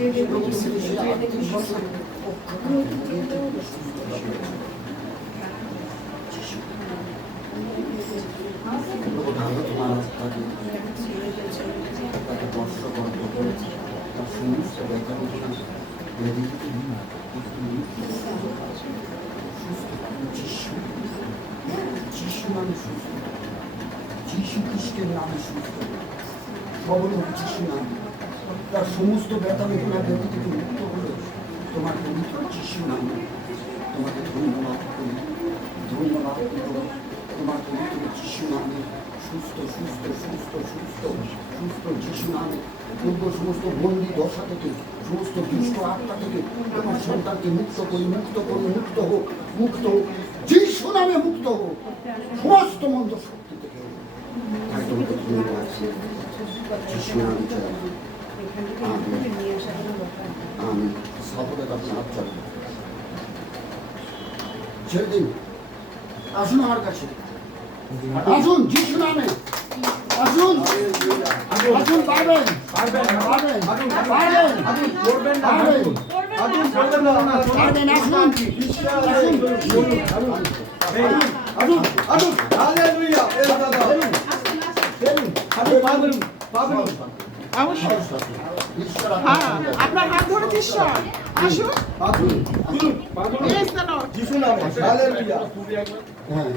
প্রভু সেই আত্মবিশ্বাস প্রভু ধারণা তোমার তাকে তার সমস্ত ব্যথা বেদনা থেকে মুক্ত হলো। তোমার পবিত্র যিশু নামে তোমাকে ধন্যবাদ করি। ধন্যবাদ তোমার পবিত্র যিশু নামে সুস্থ সুস্থ সুস্থ সুস্থ সুস্থ যিশু নামে পূর্ব সমস্ত বন্দি দশা থেকে, সমস্ত দুষ্ট আত্মা থেকে তোমার সন্তানকে মুক্ত করি মুক্ত করি, মুক্ত হোক মুক্ত হোক। যিশু নামে মুক্ত হোক। সমস্ত মন্দ শক্তি থেকে তাই তোমাকে ধন্যবাদ। যিশু নামে Amin. Amin. Sabrı da kapını atlar. Çevdim. Asun ağır kaçır. Asun, git şuna mı? Asun. Asun, barben. Barben, barben. Barben. Barben. Barben. Adun kaldırma. Adun adun. Adun adun. Haleluya. Elzada. Adun. Adun. Babırım. Babırım. Avuç. Avuç. পাবেন পাবেন অবশ্যই ঈশ্বর হ্যাঁ আপনার আপনার হাত ধরে ঈশ্বর আসুন আসুন খুলুন পাবেন প্রেজ দ্য লর্ড যিশু নামে হালেলুয়া হ্যাঁ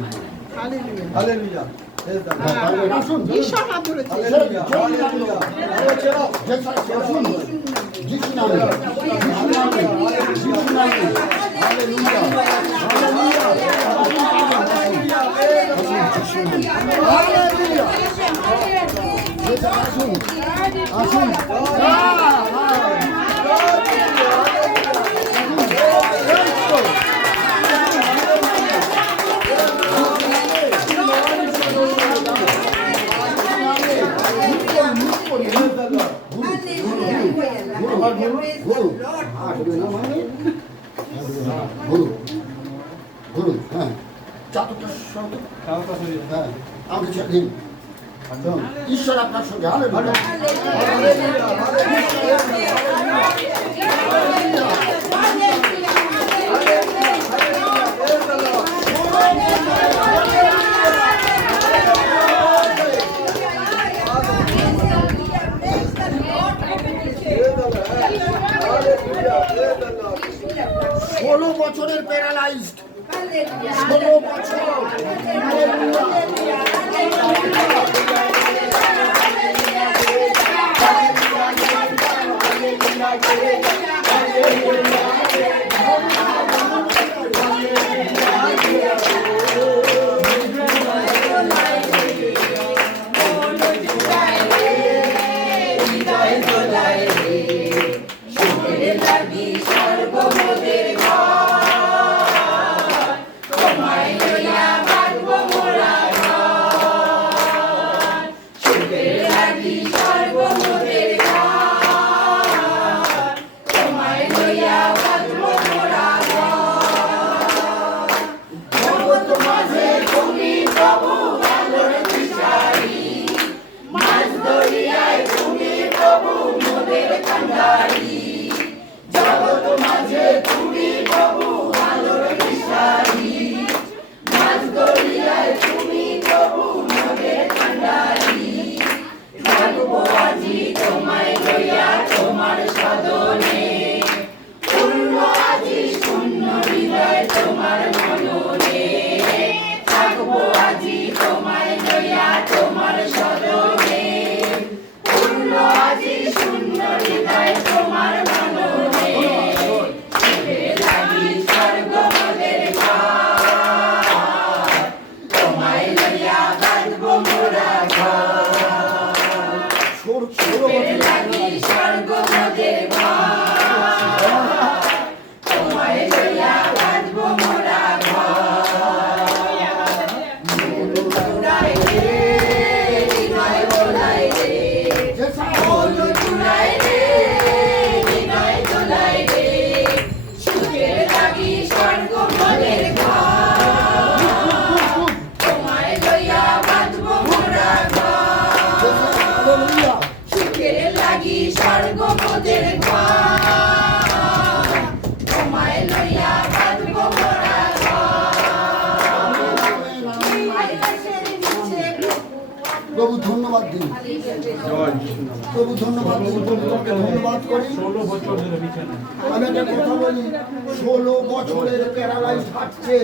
হালেলুয়া হালেলুয়া এ দাদা হ্যাঁ, পারবেন আসুন ঈশ্বর হাত ধরেছে হালেলুয়া শব্দ হ্যাঁ। আমাকে ছেড়ে দিন। ঈশ্বর আপনার সঙ্গে হালেলুয়া ষোলো বছরের প্যারালাইজড। ষোলো বছর ষোলো হালেলুয়া লাগি স্বর্গ মোদের ঘর। ধন্যবাদ ধন্যবাদ দিন। প্রভু, তোমাকে ধন্যবাদ করি। বলি, ষোলো বছরের প্যারালাইজ হাঁটছে।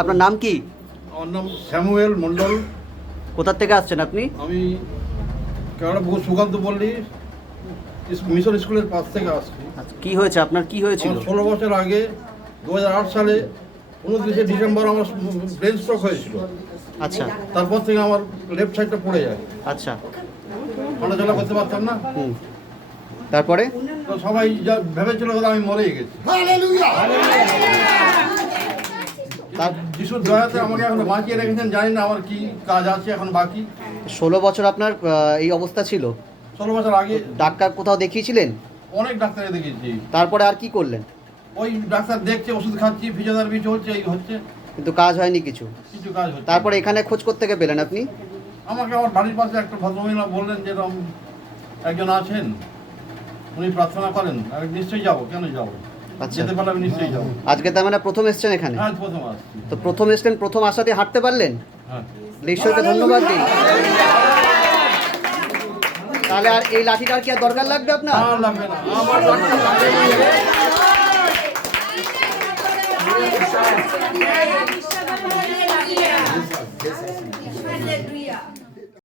আপনার নাম কি? আমার নাম স্যামুয়েল মন্ডল কোথার থেকে আসছেন আপনি? আমি কেননা বহু সুকান্ত পল্লী মিশন স্কুলের পাশ থেকে আসছি। আচ্ছা, কি হয়েছে? আপনার কি হয়েছিল? ষোলো বছর আগে দু হাজার আট সালে উনত্রিশে ডিসেম্বর আমার ব্রেন স্ট্রোক হয়েছিল। আচ্ছা। তারপর থেকে আমার লেফট সাইডটা পড়ে যায়। আচ্ছা। হাঁটাচলা করতে পারতাম না। হুম। তারপরে? তো সবাই যা ভেবেছিল আমি মরেই গেছি। যিশুর দয়াতে আমাকে এখন বাঁচিয়ে রেখেছেন জানি না আমার কি কাজ আছে এখন বাকি। ষোলো বছর আপনার এই অবস্থা ছিল? ষোলো বছর আগে ডাক্তার কোথাও দেখিয়েছিলেন? অনেক ডাক্তারে দেখিয়েছি। তারপরে আর কি করলেন? ওই ডাক্তার দেখছে ওষুধ খাচ্ছি ফিজিওথেরাপি চলছে এই হচ্ছে। কিন্তু কাজ হয়নি কিছু? কিছু কাজ হচ্ছে তারপরে এখানে খোঁজ করতে গিয়ে পেলেন আপনি? আমাকে আমার বাড়ির পাশে একটা ভদ্রমহিলা বললেন যে এরকম একজন আছেন। উনি প্রার্থনা করেন আমি নিশ্চয়ই যাব কেন যাব? আচ্ছা। যেতে পারলে আমি নিশ্চয়ই যাব। আজকে তার মানে প্রথম এসছেন এখানে? আজ প্রথম আসছি। তো প্রথম এসছেন প্রথম আসাতে হাঁটতে পারলেন? হ্যাঁ। তাহলে ঈশ্বরকে ধন্যবাদ দিন। তাহলে আর এই লাঠিটার কি আর দরকার লাগবে আপনার? আর লাগবে না আমার ডাক্তার লাগবে না। Hallelujah.